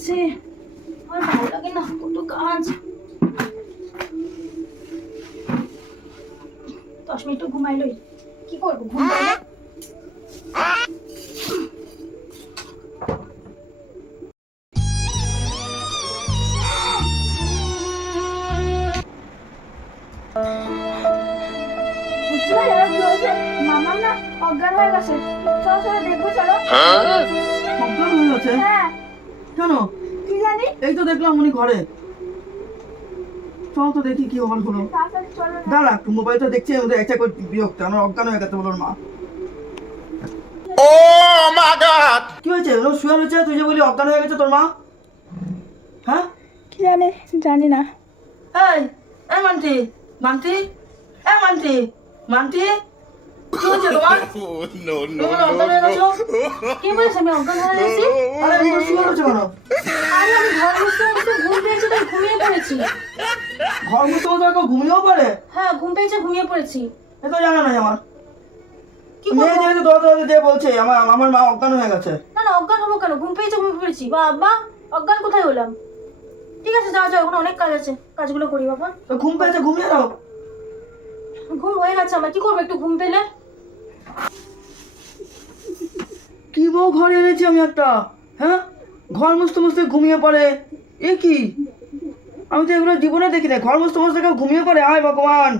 লাগছে, আর ভালো লাগে না, কত কাজ। 10 মিনিট ঘুমাইলই, কি করবো ঘুম পাইলে। মামা না অজ্ঞান হয়ে গেছে, চলো চলো দেখবো, চলো। অজ্ঞান হয়ে গেছে? হ্যাঁ। কেন? কি জানি। এই তো দেখলাম উনি ঘরে। চল তো দেখি কি হলো। তাড়াতাড়ি চলো না। দাঁড়া একটু, মোবাইলটা দেখছি, আমাদের একটা করে বিরক্ত, আমার অজ্ঞান হয়ে গেছে বলোর মা। কি হয়েছে? ও শুয়ে রয়েছে, তুই যে বলি অজ্ঞান হয়ে গেছে তোর মা। হ্যাঁ কি জানি, জানি না। এই এই মান্টি, মান্টি, এই মান্টি, মান্টি, কি হয়েছে তোমার? তুমি অজ্ঞান হয়ে গেছো? কি বলেছে আমি অজ্ঞান হয়ে গেছি? আরে তুমি শুয়ে রয়েছে কেন? আরে আমি ঘর বসতে বসতে ঘুম পেয়েছে, তাই ঘুমিয়ে পড়েছি। ঘর মুছতে মুছতে কেউ ঘুমিয়েও পারে? হ্যাঁ ঘুম পেয়েছে, ঘুমিয়ে পড়েছি। এ তো জানা নাই আমার। কি মেয়ে করবো? যেহেতু দৌড়াতে দিয়ে বলছে আমার আমার মা অজ্ঞান হয়ে গেছে। না না, অজ্ঞান হবো কেন? ঘুম পেয়েছে, ঘুমিয়ে পড়েছি। বাবা, অজ্ঞান কোথায় হলাম? ঠিক আছে, যাও যাও, এখন অনেক কাজ আছে, কাজগুলো করি বাবা। তো ঘুম পেয়েছে, ঘুমিয়ে নাও। ঘুম হয়ে গেছে আমার, কি করবো একটু ঘুম পেলে? কি বউ ঘরে এনেছি আমি একটা, হ্যাঁ? ঘর মুছতে মুছতে ঘুমিয়ে পড়ে, এ কি? আমি তো এগুলো জীবনে দেখি না, ঘর মুছতে মুছতে কেউ ঘুমিয়ে পড়ে? আয় ভগবান।